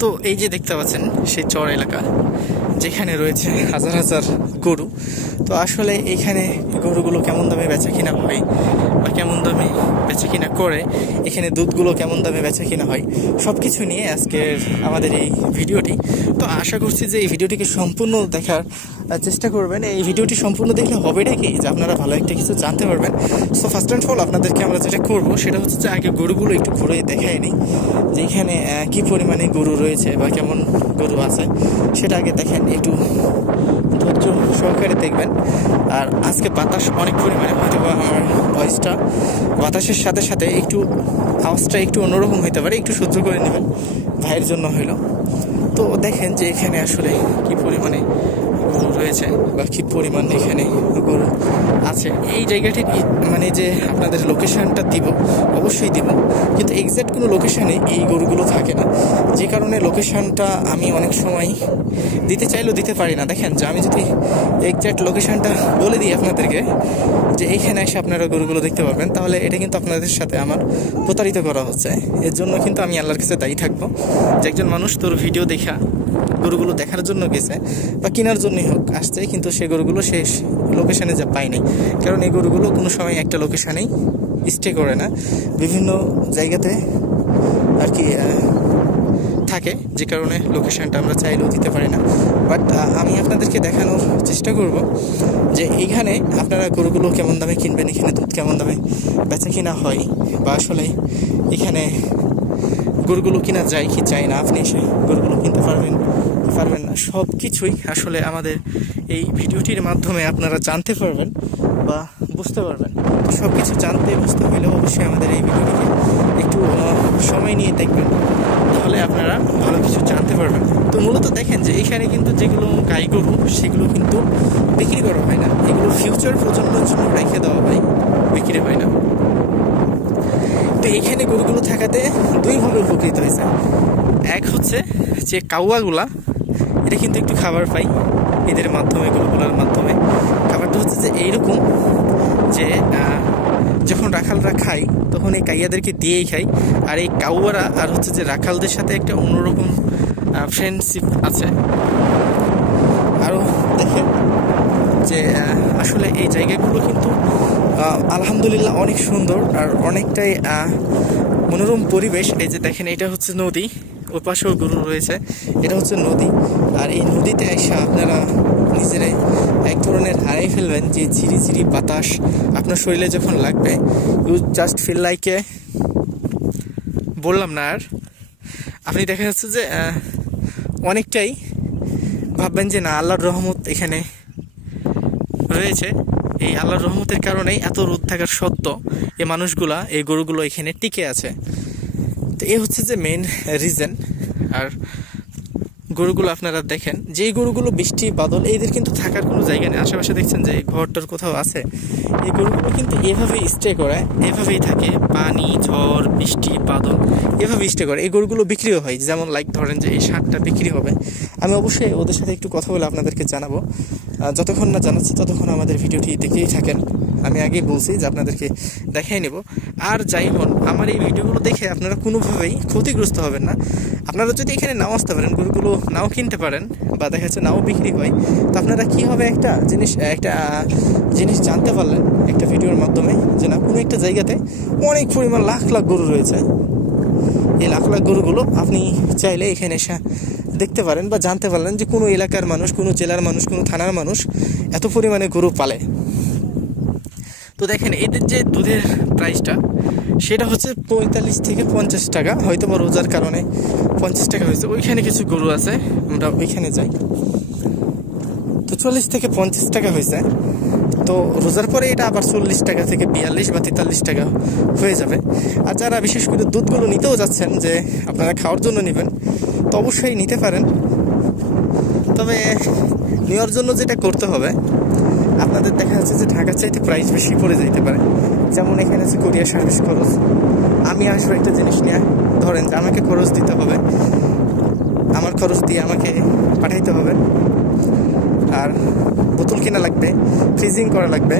তো এই যে দেখতে পাচ্ছেন সেই চর এলাকা যেখানে রয়েছে হাজার হাজার গরু। তো আসলে এখানে গরুগুলো কেমন দামে বেচা কিনা হয় বা কেমন দামে বেচা কিনা করে, এখানে দুধগুলো কেমন দামে বেচা কিনা হয়, সব কিছু নিয়ে আজকের আমাদের এই ভিডিওটি। তো আশা করছি যে এই ভিডিওটিকে সম্পূর্ণ দেখার চেষ্টা করবেন। এই ভিডিওটি সম্পূর্ণ দেখলে হবে নাকি যে আপনারা ভালো একটা কিছু জানতে পারবেন। সো ফার্স্ট অ্যান্ড অল আপনাদেরকে আমরা যেটা করবো সেটা হচ্ছে যে আগে গরুগুলো একটু ঘুরে দেখাই নিই, যে এখানে কী পরিমাণে গরু রয়েছে বা কেমন গরু আছে সেটা আগে দেখেন, একটু ধৈর্য সহকারে দেখবেন। আর আজকে বাতাস অনেক পরিমাণে, হয়তো আমার ভয়েসটা বাতাসের সাথে সাথে একটু আওয়াজটা একটু অন্যরকম হতে পারে, একটু সহ্য করে নেবেন, ভাইয়ের জন্য হইল। তো দেখেন যে এখানে আসলে কী পরিমাণে গরু রয়েছে বা কী পরিমাণ এখানে গরু আছে। এই জায়গাটির মানে যে আপনাদের লোকেশানটা দিব, অবশ্যই দিব, কিন্তু এক্স্যাক্ট কোনো লোকেশানে এই গরুগুলো থাকে না, যে কারণে লোকেশানটা আমি অনেক সময় দিতে চাইলেও দিতে পারি না। দেখেন যে আমি যদি এক্স্যাক্ট লোকেশানটা বলে দিই আপনাদেরকে যে এইখানে এসে আপনারা গরুগুলো দেখতে পাবেন, তাহলে এটা কিন্তু আপনাদের সাথে আমার প্রতারিত করা হচ্ছে। এর জন্য কিন্তু আমি আল্লাহর কাছে দায়ী থাকবো যে একজন মানুষ তোর ভিডিও দেখা গরুগুলো দেখার জন্য গেছে বা কেনার জন্যই হোক আসছে, কিন্তু সে গরুগুলো সে লোকেশানে যা পায়নি। কারণ এই গরুগুলো কোনো সময় একটা লোকেশানেই স্টে করে না, বিভিন্ন জায়গাতে আর কি থাকে, যে কারণে লোকেশানটা আমরা চাইলেও দিতে পারি না। বাট আমি আপনাদেরকে দেখানোর চেষ্টা করব যে এইখানে আপনারা গরুগুলো কেমন দামে কিনবেন, এখানে দুধ কেমন দামে বেচা কিনা হয়, বা আসলে এখানে গরুগুলো কিনা যায় কি চাই না, আপনি এসে গরুগুলো কিনতে পারবেন না, সব কিছুই আসলে আমাদের এই ভিডিওটির মাধ্যমে আপনারা জানতে পারবেন বা বুঝতে পারবেন। সব কিছু জানতে বুঝতে হলে অবশ্যই আমাদের এই ভিডিওটিকে একটু সময় নিয়ে দেখবেন, তাহলে আপনারা ভালো কিছু জানতে পারবেন। তো মূলত দেখেন যে এখানে কিন্তু যেগুলো গাই গরু সেগুলো কিন্তু বিক্রি করা হয় না, এগুলো ফিউচার প্রজন্মের জন্য রেখে দেওয়া হয়, বিক্রি হয় না। তো এইখানে গরুগুলো থাকাতে দুইভাবে উপকৃত হয়েছে। এক হচ্ছে যে কাউয়াগুলা, এটা কিন্তু একটু খাবার পাই এদের মাধ্যমে, গরুগুলোর মাধ্যমে। খাবারটা হচ্ছে যে এইরকম যে যখন রাখালরা খায় তখন এই কাইয়াদেরকে দিয়েই খায়, আর এই কাউয়ারা আর হচ্ছে যে রাখালদের সাথে একটা অন্যরকম ফ্রেন্ডশিপ আছে। আরও দেখেন যে আসলে এই জায়গাগুলো কিন্তু আলহামদুলিল্লাহ অনেক সুন্দর আর অনেকটাই মনোরম পরিবেশ। এই যে দেখেন এটা হচ্ছে নদী, ওই পাশেও গরু রয়েছে, এটা হচ্ছে নদী। আর এই নদীতে এসে আপনারা নিজেরাই এক ধরনের হারিয়ে ফেলবেন, যে ঝিরি ঝিরি বাতাস আপনার শরীরে যখন লাগবে, ইউ জাস্ট ফিল লাইক বললাম না, আর আপনি দেখা যাচ্ছে যে অনেকটাই ভাববেন যে না, আল্লাহর রহমত এখানে রয়েছে। এই আল্লাহর রহমতের কারণেই এত রোদ থাকার সত্ত্বেও এই মানুষগুলা, এই গরুগুলো এখানে টিকে আছে। তো এই হচ্ছে যে মেইন রিজন। আর গরুগুলো আপনারা দেখেন যে এই গরুগুলো বৃষ্টি বাদল এদের কিন্তু থাকার কোনো জায়গা নেই। আশেপাশে দেখছেন যে ঘরটার কোথাও আছে, এই গরুগুলো কিন্তু এভাবেই স্টে করে, এভাবেই থাকে, পানি ঝড় বৃষ্টি বাদল এভাবে স্টে করে। এই গরুগুলো বিক্রিও হয়, যেমন লাইক ধরেন যে এই শাকটা বিক্রি হবে, আমি অবশ্যই ওদের সাথে একটু কথা বলে আপনাদেরকে জানাবো। যতক্ষণ না জানাচ্ছি ততক্ষণ আমাদের ভিডিওটি দেখেই থাকেন। আমি আগেই বলছি যে আপনাদেরকে দেখাই নেব। আর যাই হন, আমার এই ভিডিওগুলো দেখে আপনারা কোনোভাবেই ক্ষতিগ্রস্ত হবেন না। আপনারা যদি এখানে নাও আসতে পারেন, গরুগুলো নাও কিনতে পারেন, বা দেখা যাচ্ছে নাও বিক্রি হয়, তো আপনারা কীভাবে একটা জিনিস জানতে পারলেন একটা ভিডিওর মাধ্যমে, যে না কোনো একটা জায়গাতে অনেক পরিমাণ লাখ লাখ গরু রয়েছে। এই লাখ লাখ গরুগুলো আপনি চাইলে এখানে এসে দেখতে পারেন বা জানতে পারলেন যে কোনো এলাকার মানুষ, কোনো জেলার মানুষ, কোনো থানার মানুষ এত পরিমাণে গরু পালে। তো দেখেন এদের যে দুধের প্রাইসটা সেটা হচ্ছে 45 থেকে 50 টাকা, হয়তো বা রোজার কারণে 50 টাকা হয়েছে। ওইখানে কিছু গরু আছে, আমরা ওইখানে যাই, তো 40 থেকে 50 টাকা হয়েছে। তো রোজার পরে এটা আবার 40 টাকা থেকে 42 বা 43 টাকা হয়ে যাবে। আর যারা বিশেষ করে দুধগুলো নিতেও যাচ্ছেন যে আপনারা খাওয়ার জন্য নেবেন, তো অবশ্যই নিতে পারেন। তবে নেওয়ার জন্য যেটা করতে হবে, আপনাদের দেখা যাচ্ছে যে ঢাকার চাইতে প্রাইস বেশি পড়ে যেতে পারে। যেমন এখানে আছে কোরিয়ার সার্ভিস খরচ, আমি আসবো একটা জিনিস নিয়ে, ধরেন যে আমাকে খরচ দিতে হবে, আমার খরচ দিয়ে আমাকে পাঠাইতে হবে, আর বোতল কেনা লাগবে, ফ্রিজিং করা লাগবে,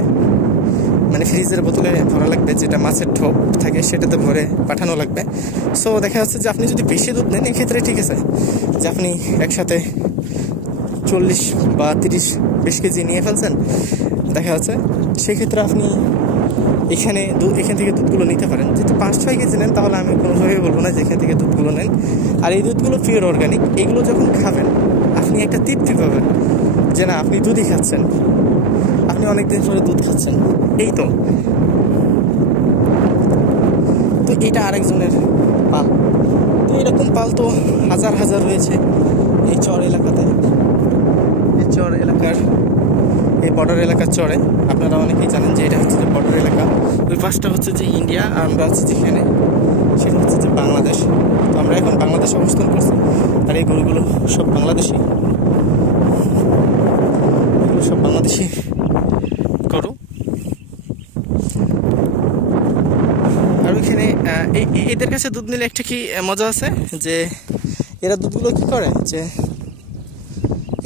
মানে ফ্রিজের বোতলে ভরা লাগবে, যেটা মাছের ঠোপ থাকে সেটাতে ভরে পাঠানো লাগবে। সো দেখা যাচ্ছে যে আপনি যদি বেশি দুধ নেন এক্ষেত্রে ঠিক আছে যে আপনি একসাথে 40 বা 30 20 কেজি নিয়ে ফেলছেন, দেখা যাচ্ছে সেক্ষেত্রে আপনি এখান থেকে দুধগুলো নিতে পারেন। যদি 5-6 কেজি নেন তাহলে আমি কোনোভাবেই বলবো না যে এখান থেকে দুধগুলো নেন। আর এই দুধগুলো পিওর অর্গানিক, এগুলো যখন খাবেন আপনি একটা তৃপ্তি পাবেন যে না আপনি দুধই খাচ্ছেন, আপনি অনেকদিন ধরে দুধ খাচ্ছেন। এই তো এটা আরেকজনের পাল। তো এরকম পাল তো হাজার হাজার রয়েছে এই চর এলাকাতে। এই চর এলাকার এই বর্ডার এলাকার চরে আপনারা অনেকেই জানেন যে এটা হচ্ছে যে বর্ডার এলাকা। ওই পাশটা হচ্ছে যে ইন্ডিয়া, আর আমরা আছি যেখানে সেটা হচ্ছে যে বাংলাদেশ। তো আমরা এখন বাংলাদেশে অবস্থান করছি, আর এই গরুগুলো সব বাংলাদেশি, এগুলো সব বাংলাদেশি গরু। আর ওইখানে এদের কাছে দুধ নিলে একটা কি মজা আছে যে এরা দুধগুলো কি করে যে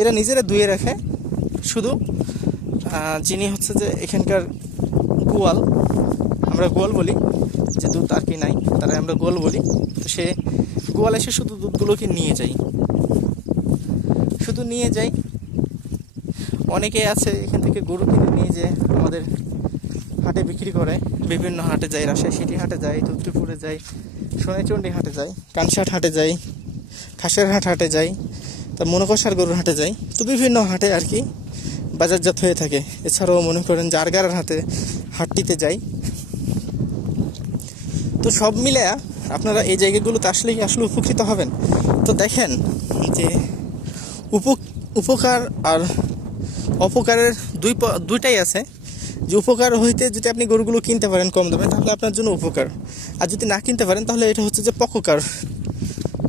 এরা নিজেরা ধুয়ে রাখে। শুধু যিনি হচ্ছে যে এখানকার গোয়াল, আমরা গোয়াল বলি, যে দুধ আর কি নাই তারা আমরা গোয়াল বলি। তো সে গোয়াল এসে শুধু দুধগুলোকে নিয়ে যায়, শুধু নিয়ে যায়। অনেকে আছে এখান থেকে গরু কিনে নিয়ে যে আমাদের হাটে বিক্রি করে, বিভিন্ন হাটে যায়, রাজশাহী সিটি হাটে যায়, দুধপুরে যায়, সোনাইচন্ডী হাটে যায়, কানসাট হাটে যায়, খাসেরহাট হাটে যায়, তার মনোকষার গরুর হাটে যায়। তো বিভিন্ন হাটে আর কি বাজারজাত হয়ে থাকে। এছাড়াও মনে করেন জারগার হাটটিতে যায়। তো সব মিলে আপনারা এই জায়গাগুলোতে আসলে উপকৃত হবেন। তো দেখেন যে উপকার আর অপকারের দুইটাই আছে। যে উপকার হইতে যদি আপনি গরুগুলো কিনতে পারেন কম দামে তাহলে আপনার জন্য উপকার, আর যদি না কিনতে পারেন তাহলে এটা হচ্ছে যে পক্ষকার,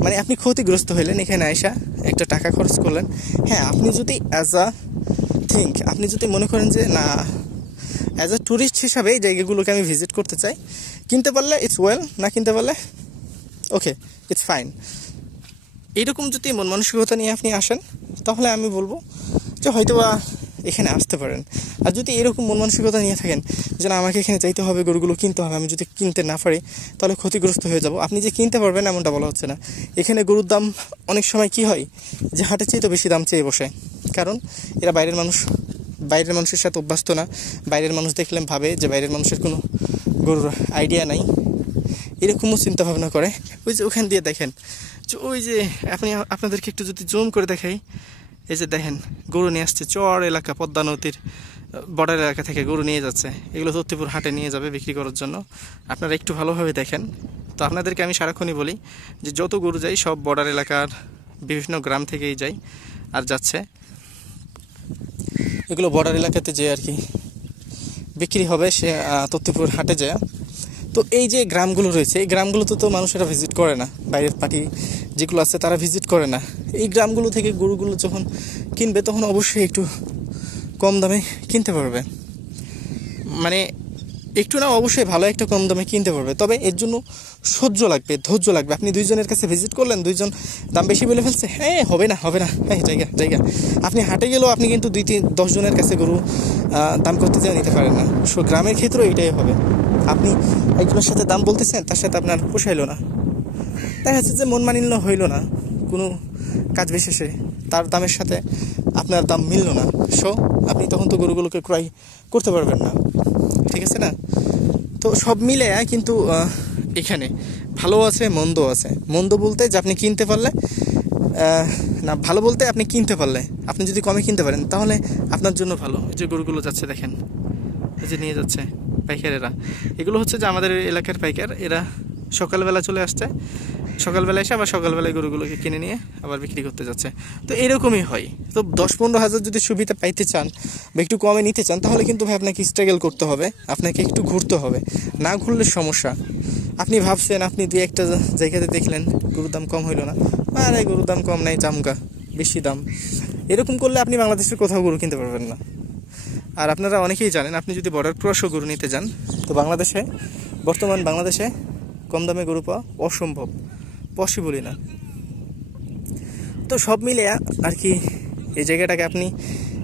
মানে আপনি ক্ষতিগ্রস্ত হইলেন, এখানে আইসা একটা টাকা খরচ করলেন। হ্যাঁ, আপনি যদি আপনি যদি মনে করেন যে না অ্যাজ আ ট্যুরিস্ট হিসাবে এই জায়গাগুলোকে আমি ভিজিট করতে চাই, কিনতে পারলে ইটস ওয়েল, না কিনতে পারলে ওকে ইটস ফাইন। এইরকম যদি মন মানসিকতা নিয়ে আপনি আসেন তাহলে আমি বলবো যে হয়তোবা এখানে আসতে পারেন। আর যদি এরকম মন মানসিকতা নিয়ে থাকেন যে না আমাকে এখানে যাইতে হবে, গরুগুলো কিনতে হবে, আমি যদি কিনতে না পারি তাহলে ক্ষতিগ্রস্ত হয়ে যাব, আপনি যে কিনতে পারবেন এমনটা বলা হচ্ছে না। এখানে গরুর দাম অনেক সময় কি হয় যে হাটের চেয়ে তো বেশি দাম চেয়ে বসে, কারণ এরা বাইরের মানুষের সাথে অভ্যস্ত না। বাইরের মানুষ দেখলে ভাবে যে বাইরের মানুষের কোনো গরুর আইডিয়া নাই, এরকমও চিন্তা ভাবনা করে। ওই যে ওখান দিয়ে দেখেন যে ওই যে আপনাদেরকে একটু যদি জুম করে দেখাই, এই যে দেখেন গরু নিয়ে আসছে চর এলাকা, পদ্মা নদীর বর্ডার এলাকা থেকে গরু নিয়ে যাচ্ছে। এগুলো তত্ত্বপুর হাটে নিয়ে যাবে বিক্রি করার জন্য। আপনারা একটু ভালোভাবে দেখেন। তো আপনাদেরকে আমি সারাক্ষণই বলি যে যত গরু যাই সব বর্ডার এলাকার বিভিন্ন গ্রাম থেকেই যাই আর যাচ্ছে। এগুলো বর্ডার এলাকাতে যে আর কি বিক্রি হবে সে তত্ত্বপুর হাটে যায়। তো এই যে গ্রামগুলো রয়েছে এই গ্রামগুলোতে তো মানুষেরা ভিজিট করে না, বাইরের পার্টি যেগুলো আছে তারা ভিজিট করে না। এই গ্রামগুলো থেকে গরুগুলো যখন কিনবে তখন অবশ্যই একটু কম দামে কিনতে পারবে, মানে একটু না অবশ্যই ভালো একটা কম দামে কিনতে পারবে। তবে এর জন্য সহ্য লাগবে, ধৈর্য লাগবে। আপনি দুইজনের কাছে ভিজিট করলেন, দুইজন দাম বেশি বলে ফেলছে, হ্যাঁ হবে না হ্যাঁ জায়গা আপনি হাটে গেলেও আপনি কিন্তু 2-10 জনের কাছে গরু দাম করতে চাই নিতে পারেন না। গ্রামের ক্ষেত্রেও এটাই হবে। আপনি একজনের সাথে দাম বলতেছেন, তার সাথে আপনার পোষাইলো না, দেখা যাচ্ছে যে মন মানিন্য হইল না, কোনো কাজ বিশেষে তার দামের সাথে আপনার দাম মিলল না, আপনি তখন তো গরুগুলোকে ক্রয় করতে পারবেন না, ঠিক আছে না? তো সব মিলে কিন্তু এখানে ভালো আছে মন্দ আছে। মন্দ বলতে যে আপনি কিনতে পারলে না, ভালো বলতে আপনি কিনতে পারলে, আপনি যদি কমে কিনতে পারেন তাহলে আপনার জন্য ভালো। এই যে গরুগুলো যাচ্ছে দেখেন, এই যে নিয়ে যাচ্ছে পাইকারেরা, এগুলো হচ্ছে যে আমাদের এলাকার পাইকার। এরা সকালবেলা চলে আসছে, সকালবেলা এসে আবার সকালবেলায় গরুগুলোকে কিনে নিয়ে আবার বিক্রি করতে যাচ্ছে। তো এরকমই হয়। তো 10-15 হাজার যদি সুবিধা পাইতে চান বা একটু কমে নিতে চান তাহলে কিন্তু ভাই আপনাকে স্ট্রাগল করতে হবে, আপনাকে একটু ঘুরতে হবে। না ঘুরলে সমস্যা। আপনি ভাবছেন আপনি 2-1টা জায়গাতে দেখলেন গরুর দাম কম হইল না, আরে গরুর দাম কম নাই, জামগা বেশি দাম, এরকম করলে আপনি বাংলাদেশের কোথাও গরু কিনতে পারবেন না। আর আপনারা অনেকেই জানেন আপনি যদি বর্ডার ক্রসও গরু নিতে যান তো বর্তমান বাংলাদেশে কম দামে গরু পাওয়া অসম্ভব, পসিবলই না। তো সব মিলে আর কি এই জায়গাটাকে আপনি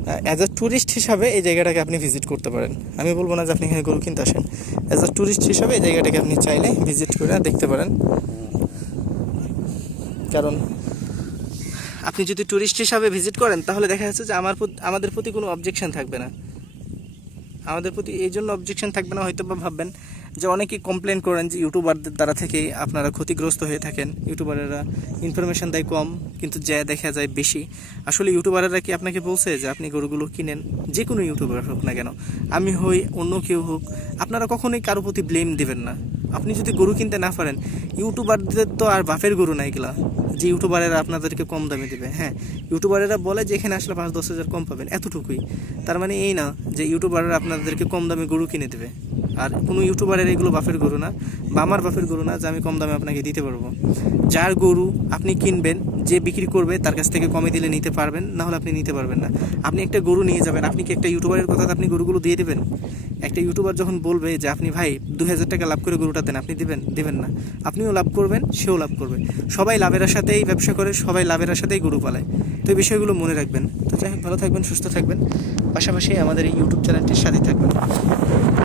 অ্যাজ আ ট্যুরিস্ট হিসাবে এই জায়গাটাকে আপনি ভিজিট করতে পারেন। আমি বলবো না যে আপনি এখানে গরু কিনতে আসেন, অ্যাজ আ ট্যুরিস্ট হিসাবে এই জায়গাটাকে আপনি চাইলে ভিজিট করে দেখতে পারেন। কারণ আপনি যদি ট্যুরিস্ট হিসাবে ভিজিট করেন তাহলে দেখা যাচ্ছে যে আমাদের প্রতি কোনো অবজেকশন থাকবে না, আমাদের প্রতি এই জন্য অবজেকশন থাকবে না, হয়তো বা ভাববেন যে অনেকেই কমপ্লেন করেন যে ইউটিউবারদের দ্বারা থেকে আপনারা ক্ষতিগ্রস্ত হয়ে থাকেন, ইউটিউবারেরা ইনফরমেশন দেয় কম কিন্তু যা দেখা যায় বেশি। আসলে ইউটিউবারেরা কি আপনাকে বলছে যে আপনি গরুগুলো কিনেন? যে কোনো ইউটিউবার হোক না কেন, আমি হই অন্য কেউ হোক, আপনারা কখনোই কারো প্রতি ব্লেম দিবেন না। আপনি যদি গরু কিনতে না পারেন, ইউটিউবারদের তো আর বাপের গরু না এগুলা যে ইউটিউবারেরা আপনাদেরকে কম দামে দেবে। হ্যাঁ, ইউটিউবারেরা বলে যে এখানে আসলে 5-10 হাজার কম পাবেন, এতটুকুই। তার মানে এই না যে ইউটিউবাররা আপনাদেরকে কম দামে গরু কিনে দেবে। আর কোনো ইউটিউবারের এগুলো বাপের গরু না বা আমার বাপের গরু না যে আমি কম দামে আপনাকে দিতে পারবো। যার গরু আপনি কিনবেন, যে বিক্রি করবে তার কাছ থেকে কমে দিলে নিতে পারবেন, না হলে আপনি নিতে পারবেন না। আপনি একটা গরু নিয়ে যাবেন, আপনি কি একটা ইউটিউবারের কথা আপনি গরুগুলো দিয়ে দেবেন? একটা ইউটিউবার যখন বলবে যে আপনি ভাই 2000 টাকা লাভ করে গরুটা দেন, আপনি দিবেন না। আপনিও লাভ করবেন, সেও লাভ করবে, সবাই লাভের আশাতেই ব্যবসা করে, সবাই লাভের আশাতেই গরু পালায়। তো এই বিষয়গুলো মনে রাখবেন। তো যাই হোক, ভালো থাকবেন, সুস্থ থাকবেন, পাশাপাশি আমাদের এই ইউটিউব চ্যানেলটির সাথে থাকবেন।